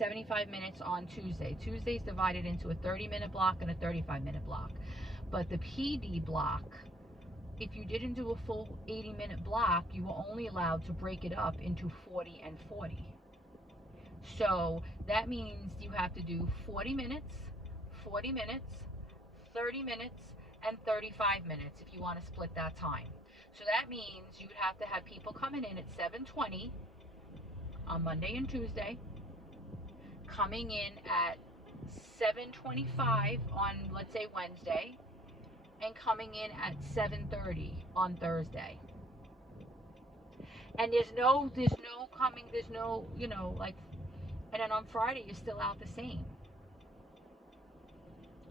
75 minutes on Tuesday. Tuesday's divided into a 30-minute block and a 35-minute block. But the PD block, if you didn't do a full 80-minute block, you were only allowed to break it up into 40 and 40. So that means you have to do 40 minutes, 40 minutes, 30 minutes, and 35 minutes if you want to split that time. So that means you'd have to have people coming in at 7:20 on Monday and Tuesday, coming in at 7:25 on, let's say, Wednesday, and coming in at 7:30 on Thursday. And there's no coming, there's no, like, and then on Friday you're still out the same.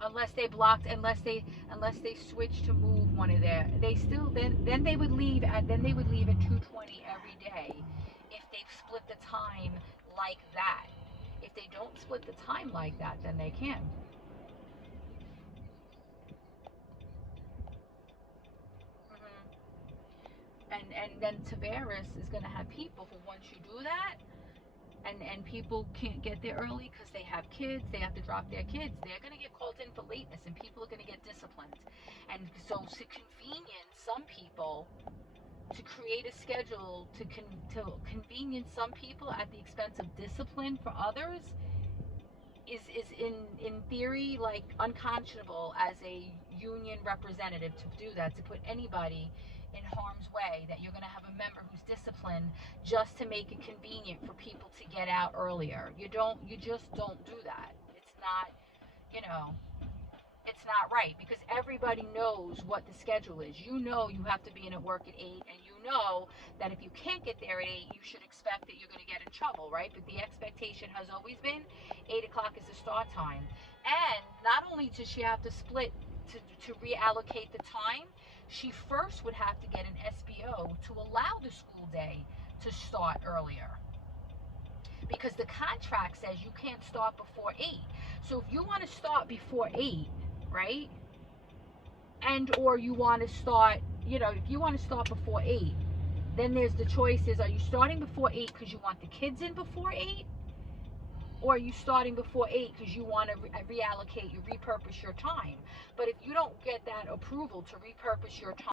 Unless they switch to move one of their, then they would leave at 2:20 every day if they've split the time like that. If they don't split the time like that, then they can. And then Tavares is going to have people who, once you do that, and people can't get there early because they have kids, they have to drop their kids, they're going to get called in for lateness, and people are going to get disciplined. And so to convenience some people, to create a schedule to convenience some people at the expense of discipline for others is in theory, like, unconscionable as a union representative to do that, to put anybody in harm's way, that you're going to have a member who's disciplined just to make it convenient for people to get out earlier. You just don't do that. It's not, it's not right, because everybody knows what the schedule is. You have to be in at work at 8, and you know that if you can't get there at 8, you should expect that you're going to get in trouble, right? But the expectation has always been 8 o'clock is the start time. And not only does she have to split to reallocate the time, she first would have to get an SBO to allow the school day to start earlier, because the contract says you can't start before 8. So if you want to start before 8, right, and or you want to start, if you want to start before 8, then there's the choices: are you starting before 8 because you want the kids in before 8, or are you starting before 8 because you want to repurpose your time? But if you don't get that approval to repurpose your time